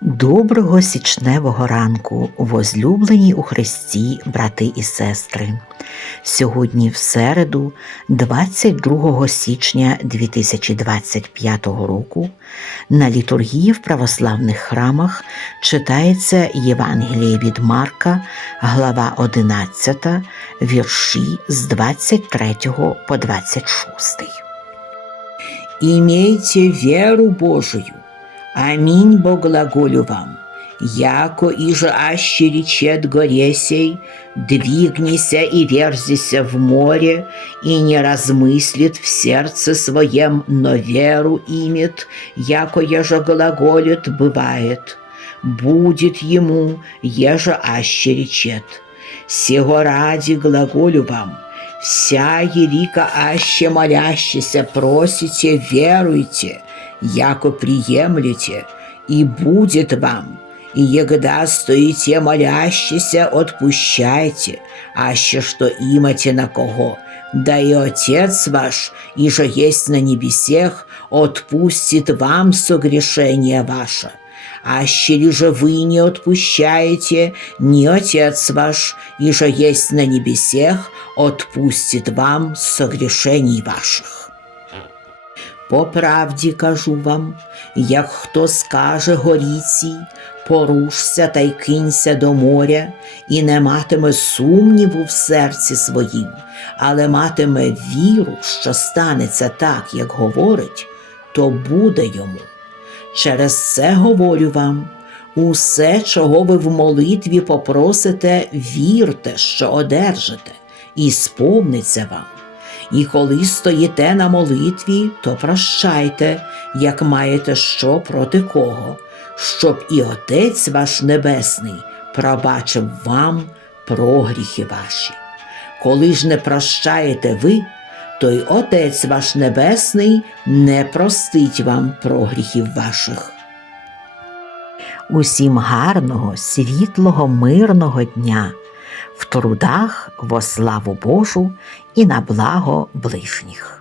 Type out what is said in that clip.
Доброго січневого ранку, возлюблені у Христі, брати і сестри. Сьогодні в середу, 22 січня 2025 року, на літургії в православних храмах читається Євангеліє від Марка, глава 11, вірші з 23 по 26. Имейте веру Божию. Аминь Боглаголю вам. Яко иже аще речет горе сей, двигнися и верзися в море, и не размыслит в сердце своем, но веру имет, яко еже глаголит, бывает. Будет ему, еже аще речет. Сего ради глаголю вам, вся елика аще молящися просите, веруйте, яко приемлете, и будет вам. И егда стоите молящися, отпущайте, аще что имате на кого. Да и Отец ваш, и же есть на небесех, отпустит вам согрешение ваше. Аще ли же вы не отпущаете, ни Отец ваш, и же есть на небесех, отпустит вам согрешений ваших. По правді кажу вам, як хто скаже горіці, порушся та й кинься до моря, і не матиме сумніву в серці своїм, але матиме віру, що станеться так, як говорить, то буде йому. Через це говорю вам. Усе, чого ви в молитві попросите, вірте, що одержите, і сповниться вам. І коли стоїте на молитві, то прощайте, як маєте що проти кого, щоб і Отець ваш Небесний пробачив вам прогріхи ваші. Коли ж не прощаєте ви, то й Отець ваш Небесний не простить вам прогріхів ваших. Усім гарного, світлого, мирного дня, в трудах во славу Божу і на благо ближніх.